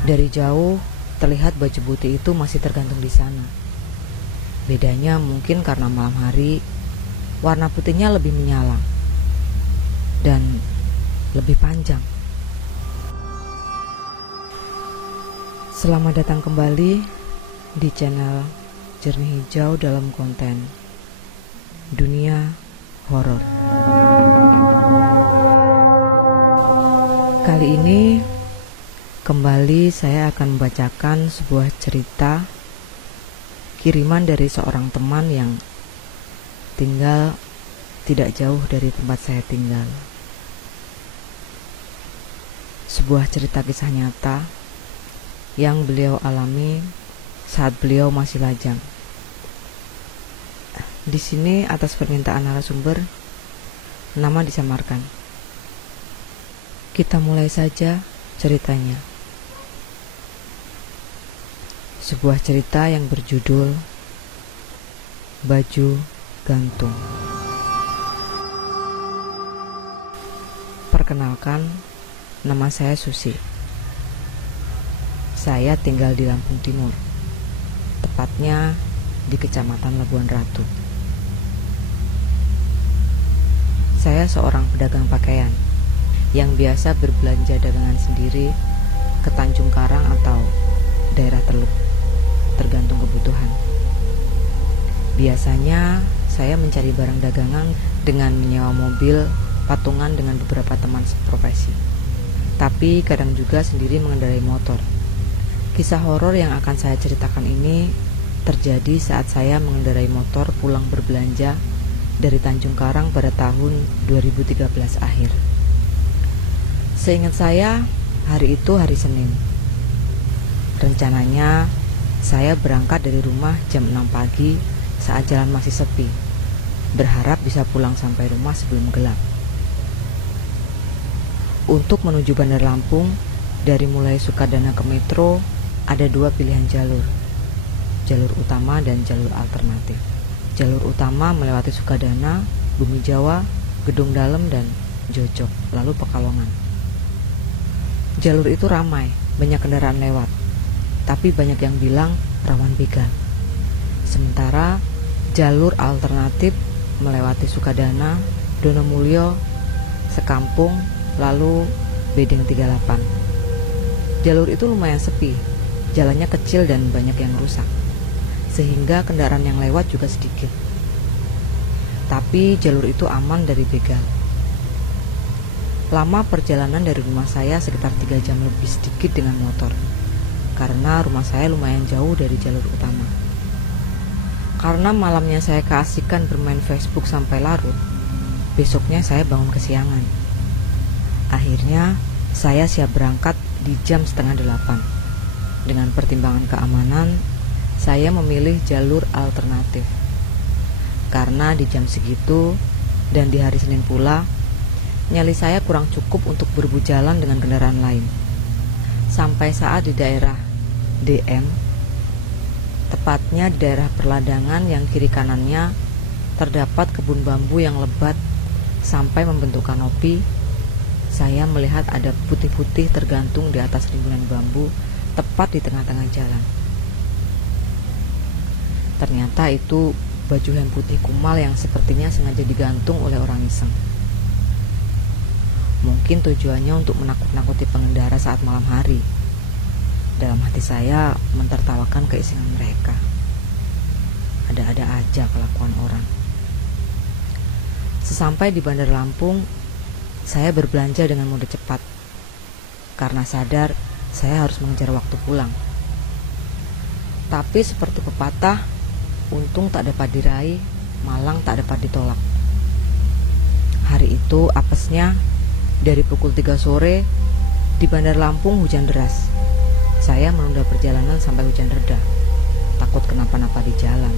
Dari jauh terlihat baju putih itu masih tergantung di sana. Bedanya mungkin karena malam hari warna putihnya lebih menyala dan lebih panjang. Selamat datang kembali di channel Jernih Hijau dalam konten Dunia Horor. Kali ini kembali saya akan membacakan sebuah cerita kiriman dari seorang teman yang tinggal tidak jauh dari tempat saya tinggal. Sebuah cerita kisah nyata yang beliau alami saat beliau masih lajang. Di sini atas permintaan narasumber, nama disamarkan. Kita mulai saja ceritanya. Sebuah cerita yang berjudul Baju Gantung. Perkenalkan, nama saya Susi. Saya tinggal di Lampung Timur, tepatnya di Kecamatan Labuan Ratu. Saya seorang pedagang pakaian yang biasa berbelanja dagangan sendiri ke Tanjung Karang atau daerah Teluk, tergantung kebutuhan. Biasanya saya mencari barang dagangan dengan menyewa mobil patungan dengan beberapa teman seprofesi. Tapi kadang juga sendiri mengendarai motor. Kisah horor yang akan saya ceritakan ini terjadi saat saya mengendarai motor pulang berbelanja dari Tanjung Karang pada tahun 2013 akhir. Seingat saya, hari itu hari Senin. Rencananya saya berangkat dari rumah jam 6 pagi saat jalan masih sepi, berharap bisa pulang sampai rumah sebelum gelap. Untuk menuju Bandar Lampung, dari mulai Sukadana ke Metro, ada dua pilihan jalur, jalur utama dan jalur alternatif. Jalur utama melewati Sukadana, Bumi Jawa, Gedung Dalem, dan Jojok, lalu Pekalongan. Jalur itu ramai, banyak kendaraan lewat, tapi banyak yang bilang rawan begal. Sementara jalur alternatif melewati Sukadana, Donomulyo, Sekampung, lalu Bedeng 38. Jalur itu lumayan sepi, jalannya kecil dan banyak yang rusak, sehingga kendaraan yang lewat juga sedikit. Tapi jalur itu aman dari begal. Lama perjalanan dari rumah saya sekitar 3 jam lebih sedikit dengan motor, karena rumah saya lumayan jauh dari jalur utama. Karena malamnya saya keasikan bermain Facebook sampai larut, besoknya saya bangun kesiangan. Akhirnya saya siap berangkat di jam 7:30. Dengan pertimbangan keamanan, saya memilih jalur alternatif. Karena di jam segitu dan di hari Senin pula, nyali saya kurang cukup untuk berebut jalan dengan kendaraan lain. Sampai saat di daerah DM, tepatnya di daerah perladangan yang kiri kanannya terdapat kebun bambu yang lebat sampai membentuk kanopi, saya melihat ada putih-putih tergantung di atas rimbunan bambu tepat di tengah-tengah jalan. Ternyata itu baju hem putih kumal yang sepertinya sengaja digantung oleh orang iseng. Mungkin tujuannya untuk menakut-nakuti pengendara saat malam hari. Dalam hati saya mentertawakan keisengan mereka. Ada-ada aja kelakuan orang. Sesampai di Bandar Lampung, saya berbelanja dengan mode cepat, karena sadar saya harus mengejar waktu pulang. Tapi seperti pepatah, untung tak dapat diraih, malang tak dapat ditolak. Hari itu apesnya, dari pukul 3 sore, di Bandar Lampung hujan deras. Saya menunda perjalanan sampai hujan reda, takut kenapa-napa di jalan.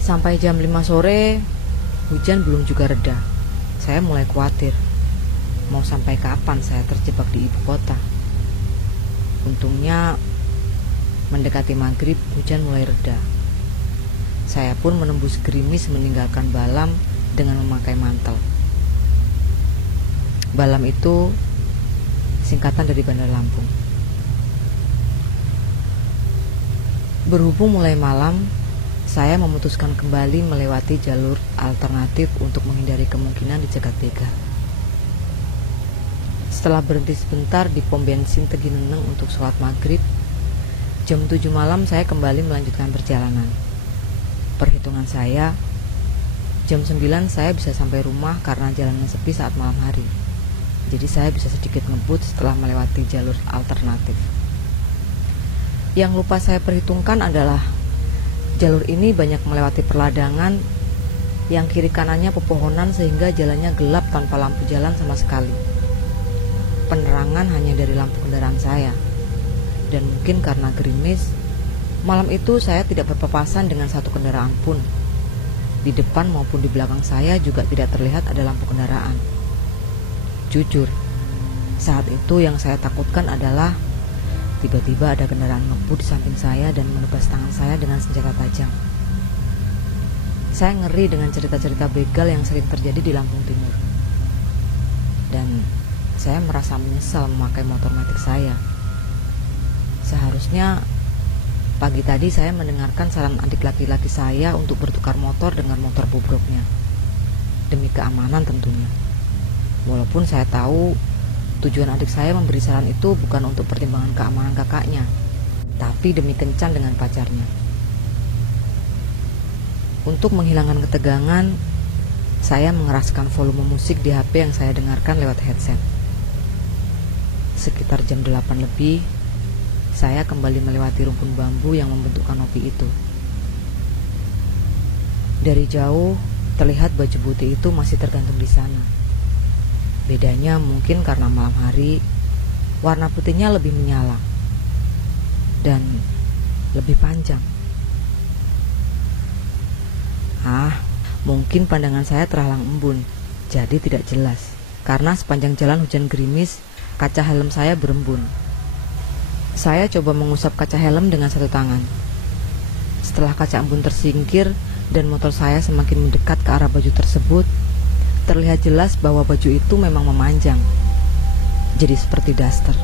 Sampai jam 5 sore, hujan belum juga reda. Saya mulai khawatir, mau sampai kapan saya terjebak di ibu kota. Untungnya, mendekati maghrib, hujan mulai reda. Saya pun menembus gerimis meninggalkan Balam dengan memakai mantel. Balam itu singkatan dari Bandar Lampung. Berhubung mulai malam, saya memutuskan kembali melewati jalur alternatif untuk menghindari kemungkinan dicegat begal. Setelah berhenti sebentar di pom bensin Tegineneng untuk sholat maghrib, jam 7 malam saya kembali melanjutkan perjalanan. Perhitungan saya, jam 9 saya bisa sampai rumah karena jalannya sepi saat malam hari. Jadi saya bisa sedikit ngebut setelah melewati jalur alternatif. Yang lupa saya perhitungkan adalah jalur ini banyak melewati perladangan yang kiri kanannya pepohonan sehingga jalannya gelap tanpa lampu jalan sama sekali. Penerangan hanya dari lampu kendaraan saya. Dan mungkin karena gerimis, malam itu saya tidak berpapasan dengan satu kendaraan pun. Di depan maupun di belakang saya juga tidak terlihat ada lampu kendaraan. Jujur, saat itu yang saya takutkan adalah tiba-tiba ada kendaraan ngebut di samping saya dan menebas tangan saya dengan senjata tajam. Saya ngeri dengan cerita-cerita begal yang sering terjadi di Lampung Timur. Dan saya merasa menyesal memakai motor matic saya. Seharusnya pagi tadi saya mendengarkan saran adik laki-laki saya untuk bertukar motor dengan motor bobroknya. Demi keamanan tentunya. Walaupun saya tahu tujuan adik saya memberi saran itu bukan untuk pertimbangan keamanan kakaknya, tapi demi kencan dengan pacarnya. Untuk menghilangkan ketegangan, saya mengeraskan volume musik di HP yang saya dengarkan lewat headset. Sekitar jam 8 lebih, saya kembali melewati rumpun bambu yang membentuk kanopi itu. Dari jauh, terlihat baju putih itu masih tergantung di sana. Bedanya mungkin karena malam hari, warna putihnya lebih menyala dan lebih panjang. Mungkin pandangan saya terhalang embun, jadi tidak jelas. Karena sepanjang jalan hujan gerimis, kaca helm saya berembun. Saya coba mengusap kaca helm dengan satu tangan. Setelah kaca embun tersingkir dan motor saya semakin mendekat ke arah baju tersebut, terlihat jelas bahwa baju itu memang memanjang, jadi seperti daster.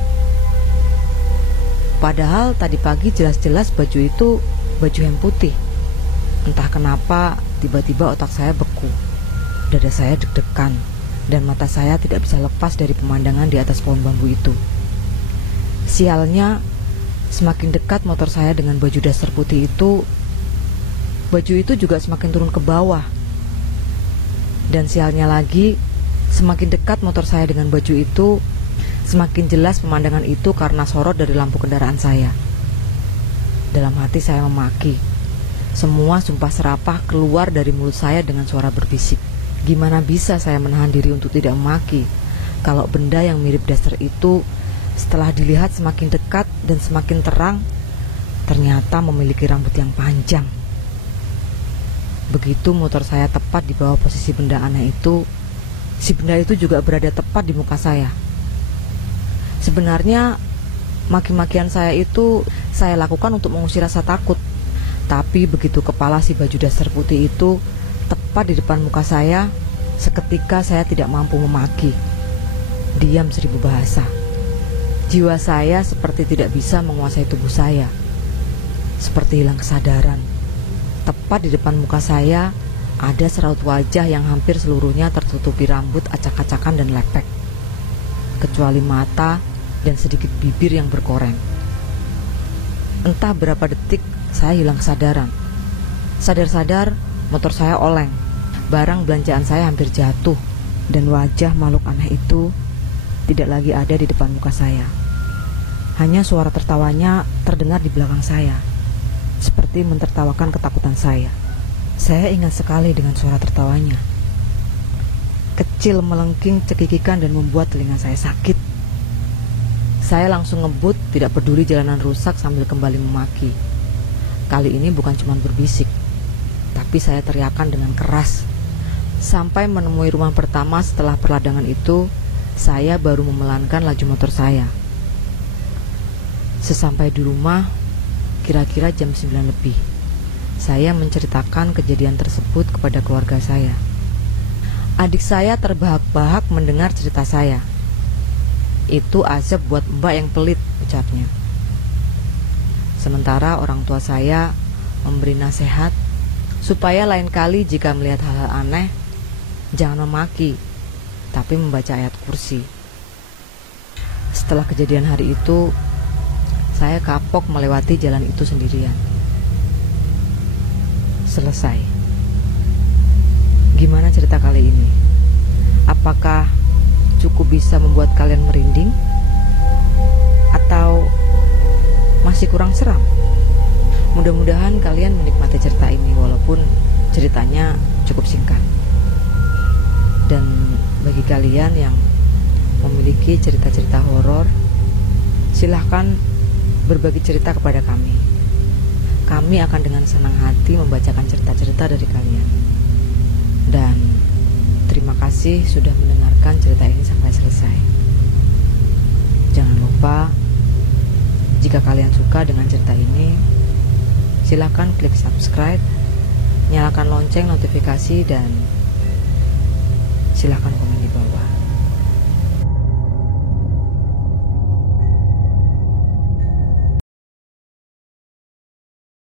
Padahal tadi pagi jelas-jelas baju itu baju hem putih. Entah kenapa tiba-tiba otak saya beku, dada saya deg-degan, dan mata saya tidak bisa lepas dari pemandangan di atas pohon bambu itu. Sialnya, semakin dekat motor saya dengan baju daster putih itu, baju itu juga semakin turun ke bawah. Dan sialnya lagi, semakin dekat motor saya dengan baju itu, semakin jelas pemandangan itu karena sorot dari lampu kendaraan saya. Dalam hati saya memaki. Semua sumpah serapah keluar dari mulut saya dengan suara berbisik. Gimana bisa saya menahan diri untuk tidak memaki kalau benda yang mirip daster itu setelah dilihat semakin dekat dan semakin terang, ternyata memiliki rambut yang panjang. Begitu motor saya tepat di bawah posisi benda aneh itu, si benda itu juga berada tepat di muka saya. Sebenarnya, maki-makian saya itu saya lakukan untuk mengusir rasa takut. Tapi begitu kepala si baju daster putih itu tepat di depan muka saya, seketika saya tidak mampu memaki. Diam 1000 bahasa. Jiwa saya seperti tidak bisa menguasai tubuh saya. Seperti hilang kesadaran. Tepat di depan muka saya, ada seraut wajah yang hampir seluruhnya tertutupi rambut acak-acakan dan lepek. Kecuali mata dan sedikit bibir yang berkoreng. Entah berapa detik saya hilang kesadaran. Sadar-sadar, motor saya oleng. Barang belanjaan saya hampir jatuh. Dan wajah makhluk aneh itu tidak lagi ada di depan muka saya. Hanya suara tertawanya terdengar di belakang saya, seperti mentertawakan ketakutan saya. Saya ingat sekali dengan suara tertawanya. Kecil, melengking, cekikikan dan membuat telinga saya sakit. Saya langsung ngebut, tidak peduli jalanan rusak sambil kembali memaki. Kali ini bukan cuma berbisik, tapi saya teriakan dengan keras. Sampai menemui rumah pertama setelah perladangan itu, saya baru memelankan laju motor saya. Sesampai di rumah, kira-kira jam 9 lebih, saya menceritakan kejadian tersebut kepada keluarga saya. Adik saya terbahak-bahak mendengar cerita saya. Itu azab buat mbak yang pelit, ucapnya. Sementara orang tua saya memberi nasihat supaya lain kali jika melihat hal-hal aneh, jangan memaki, tapi membaca ayat kursi. Setelah kejadian hari itu, saya kapok melewati jalan itu sendirian. Selesai. Gimana cerita kali ini? Apakah cukup bisa membuat kalian merinding? Atau masih kurang seram? Mudah-mudahan kalian menikmati cerita ini walaupun ceritanya cukup singkat. Dan bagi kalian yang memiliki cerita-cerita horor, silahkan berbagi cerita kepada kami. Kami akan dengan senang hati membacakan cerita-cerita dari kalian. Dan terima kasih sudah mendengarkan cerita ini sampai selesai. Jangan lupa, jika kalian suka dengan cerita ini, silahkan klik subscribe, nyalakan lonceng notifikasi, dan silahkan komen di bawah.